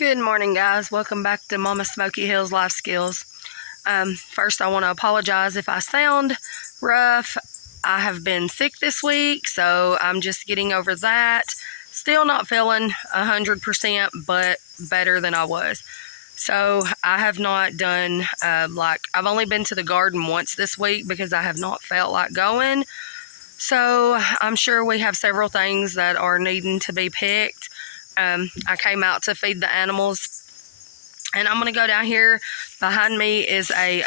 Good morning, guys. Welcome back to Mama Smoky Hills Life Skills. First, I want to apologize if I sound rough. I have been sick this week, so I'm just getting over that. Still not feeling 100%, but better than I was. So I have not done, I've only been to the garden once this week because I have not felt like going. So I'm sure we have several things that are needing to be picked. I came out to feed the animals, and I'm going to go down here. Behind me is a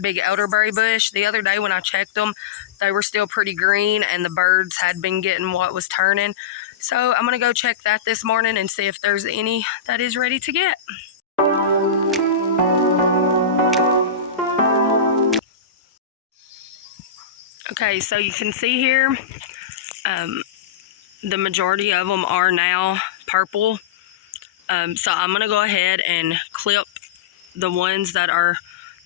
big elderberry bush. The other day when I checked them, they were still pretty green, and the birds had been getting what was turning. So I'm going to go check that this morning and see if there's any that is ready to get. Okay, so you can see here, the majority of them are now purple. So I'm going to go ahead and clip the ones that are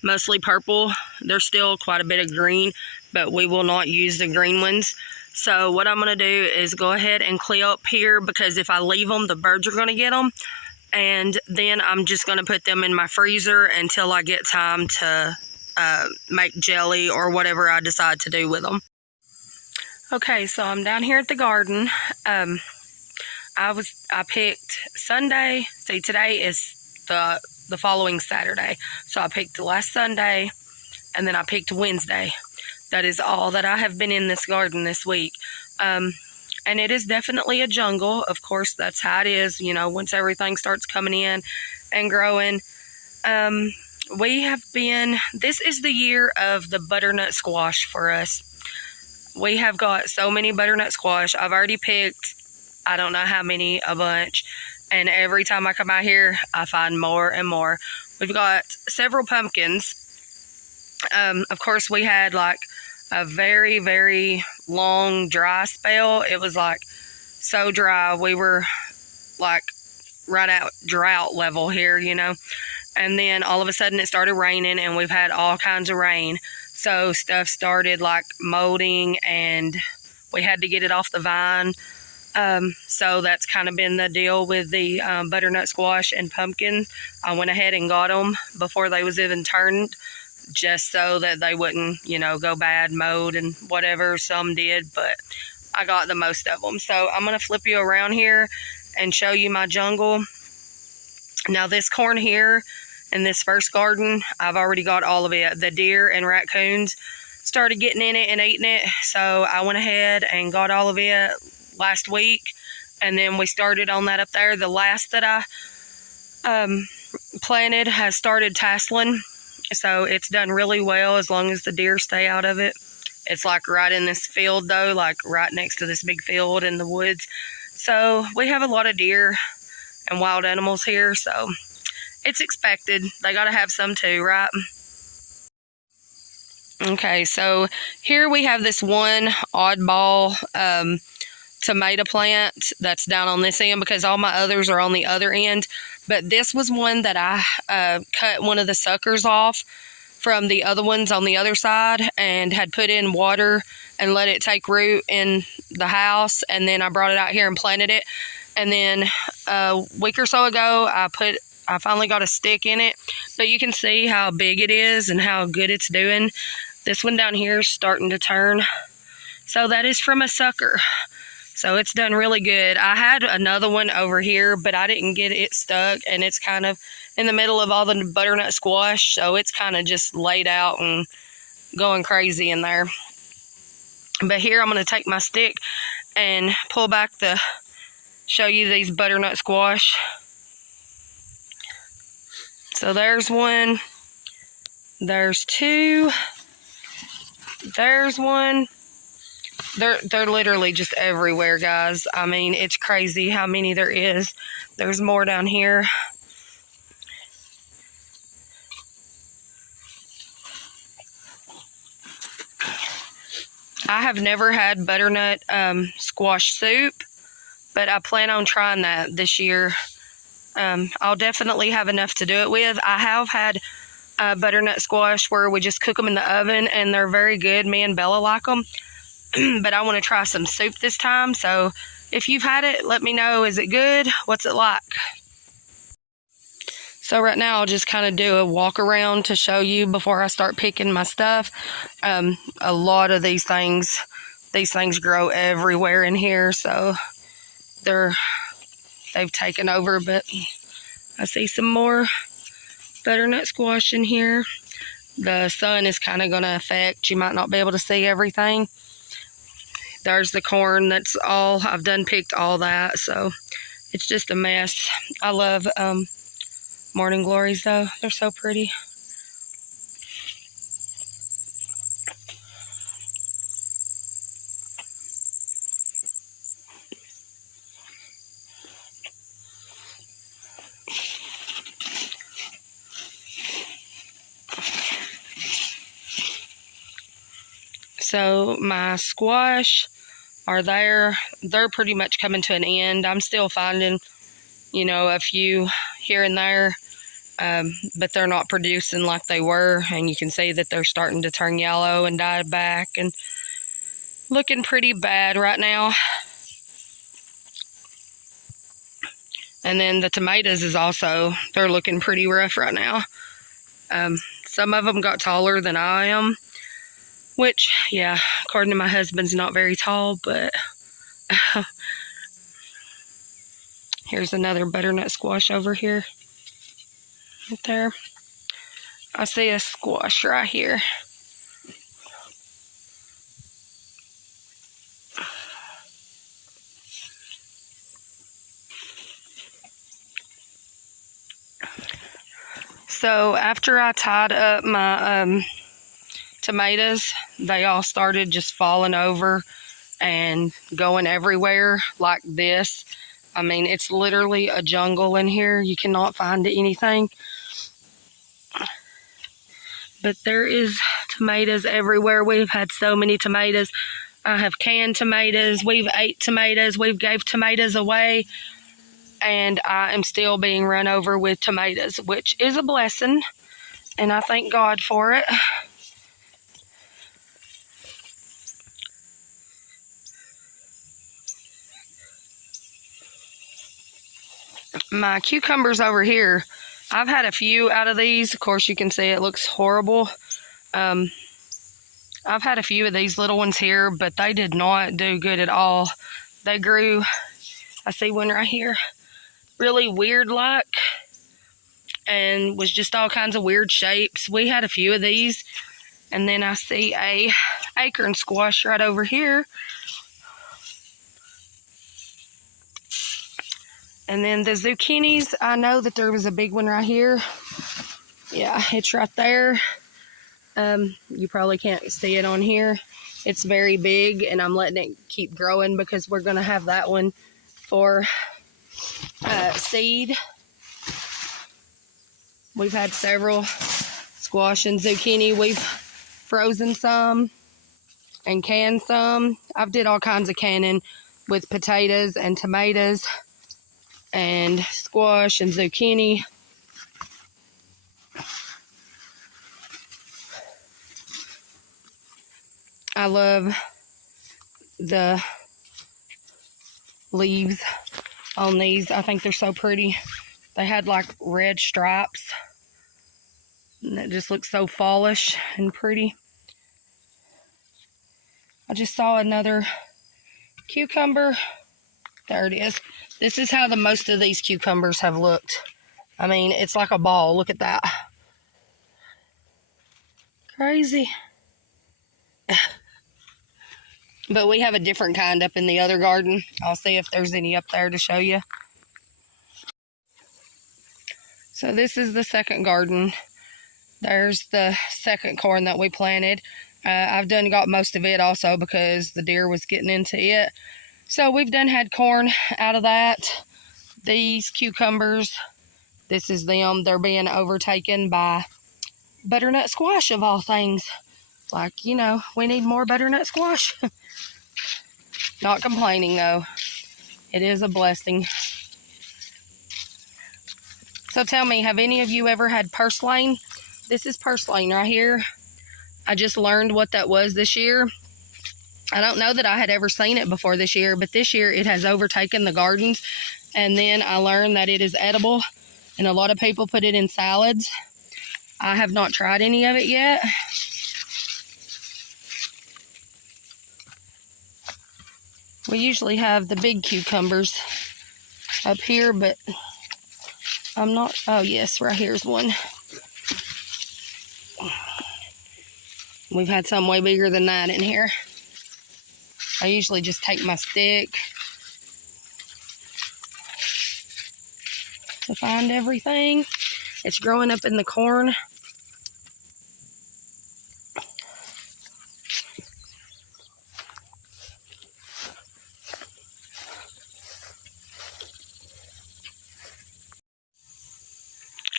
mostly purple. There's still quite a bit of green, but we will not use the green ones. So what I'm going to do is go ahead and clip here, because if I leave them, the birds are going to get them. And then I'm just going to put them in my freezer until I get time to make jelly or whatever I decide to do with them. Okay, so I'm down here at the garden. I picked Sunday. See, today is the following Saturday. So I picked last Sunday, and then I picked Wednesday. That is all that I have been in this garden this week. And it is definitely a jungle. Of course, that's how it is, you know, once everything starts coming in and growing. This is the year of the butternut squash for us. We have got so many butternut squash. I've already picked, I don't know how many, a bunch. And every time I come out here, I find more and more. We've got several pumpkins. Of course, we had like a very, very long dry spell. It was like so dry. We were like right at drought level here, you know. And then all of a sudden it started raining, and we've had all kinds of rain. So stuff started like molding, and we had to get it off the vine. So that's kind of been the deal with the butternut squash and pumpkin. I went ahead and got them before they was even turned, just so that they wouldn't, you know, go bad, mold and whatever. Some did, but I got the most of them. So I'm going to flip you around here and show you my jungle. Now this corn here in this first garden, I've already got all of it. The deer and raccoons started getting in it and eating it, so I went ahead and got all of it last week, and then we started on that up there. The last that I planted has started tasseling, so it's done really well as long as the deer stay out of it. It's like right in this field though, like right next to this big field in the woods. So we have a lot of deer and wild animals here, so it's expected. They gotta have some too, right? Okay, so here we have this one oddball tomato plant that's down on this end, because all my others are on the other end. But this was one that I cut one of the suckers off from the other ones on the other side, and had put in water and let it take root in the house, and then I brought it out here and planted it. And then a week or so ago, I finally got a stick in it, but you can see how big it is and how good it's doing. This one down here is starting to turn. So that is from a sucker. So it's done really good. I had another one over here, but I didn't get it stuck, and it's kind of in the middle of all the butternut squash, so it's kind of just laid out and going crazy in there. But here I'm going to take my stick and pull back show you these butternut squash. So there's one, there's two, there's one. They're literally just everywhere, guys. I mean, it's crazy how many there is. There's more down here. I have never had butternut squash soup, but I plan on trying that this year. I'll definitely have enough to do it with. I have had butternut squash where we just cook them in the oven, and they're very good. Me and Bella like them. But I want to try some soup this time. So if you've had it, let me know. Is it good? What's it like? So right now I'll just kind of do a walk around to show you before I start picking my stuff. A lot of these things grow everywhere in here, so they've taken over, but I see some more butternut squash in here. The sun is kind of going to affect, you might not be able to see everything. There's the corn, that's all, I've done picked all that, so it's just a mess. I love morning glories though, they're so pretty. So my squash are there. They're pretty much coming to an end. I'm still finding, you know, a few here and there, but they're not producing like they were. And you can see that they're starting to turn yellow and die back and looking pretty bad right now. And then the tomatoes is also, they're looking pretty rough right now. Some of them got taller than I am, which, yeah, according to my husband's not very tall, but here's another butternut squash over here. Right there. I see a squash right here. So after I tied up my tomatoes, they all started just falling over and going everywhere like this. I mean, it's literally a jungle in here. You cannot find anything. But there is tomatoes everywhere. We've had so many tomatoes. I have canned tomatoes. We've ate tomatoes. We've gave tomatoes away. And I am still being run over with tomatoes, which is a blessing. And I thank God for it. My cucumbers over here, I've had a few out of these. Of course, you can see it looks horrible. I've had a few of these little ones here, but they did not do good at all. They grew, I see one right here, really weird like, and was just all kinds of weird shapes. We had a few of these, and then I see a acorn squash right over here. And then the zucchinis, I know that there was a big one right here. Yeah, it's right there. You probably can't see it on here. It's very big, and I'm letting it keep growing because we're going to have that one for seed. We've had several squash and zucchini. We've frozen some and canned some. I've did all kinds of canning with potatoes and tomatoes and squash and zucchini. I love the leaves on these. I think they're so pretty. They had like red stripes, and it just looks so fallish and pretty. I just saw another cucumber. There it is. This is how the most of these cucumbers have looked. I mean, it's like a ball. Look at that. Crazy. But we have a different kind up in the other garden. I'll see if there's any up there to show you. So this is the second garden. There's the second corn that we planted. I've done got most of it also because the deer was getting into it. So we've done had corn out of that. These cucumbers, this is them. They're being overtaken by butternut squash of all things. Like, you know, we need more butternut squash. Not complaining though. It is a blessing. So tell me, have any of you ever had purslane? This is purslane right here. I just learned what that was this year. I don't know that I had ever seen it before this year, but this year it has overtaken the gardens. And then I learned that it is edible. And a lot of people put it in salads. I have not tried any of it yet. We usually have the big cucumbers up here, but I'm not, oh yes, right here's one. We've had some way bigger than that in here. I usually just take my stick to find everything. It's growing up in the corn.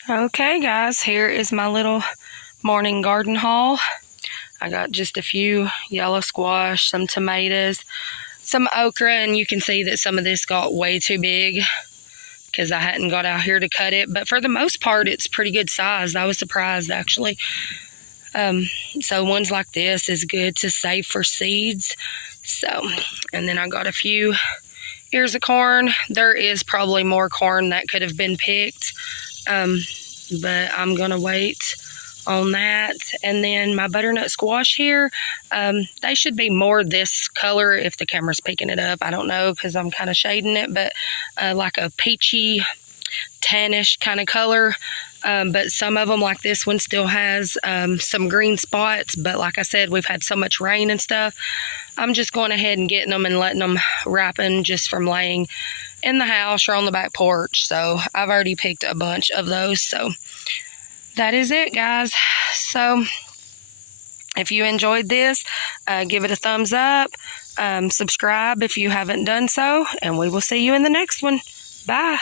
Okay guys, here is my little morning garden haul. I got just a few yellow squash, some tomatoes, some okra, and you can see that some of this got way too big because I hadn't got out here to cut it. But for the most part, it's pretty good size. I was surprised actually. So ones like this is good to save for seeds. So, and then I got a few ears of corn. There is probably more corn that could have been picked. But I'm gonna wait on that. And then my butternut squash here, they should be more this color if the camera's picking it up. I don't know because I'm kind of shading it, but like a peachy tannish kind of color. But some of them, like this one, still has some green spots. But like I said, we've had so much rain and stuff. I'm just going ahead and getting them and letting them ripen just from laying in the house or on the back porch. So I've already picked a bunch of those. So that is it, guys. So if you enjoyed this, give it a thumbs up. Subscribe if you haven't done so. And we will see you in the next one. Bye.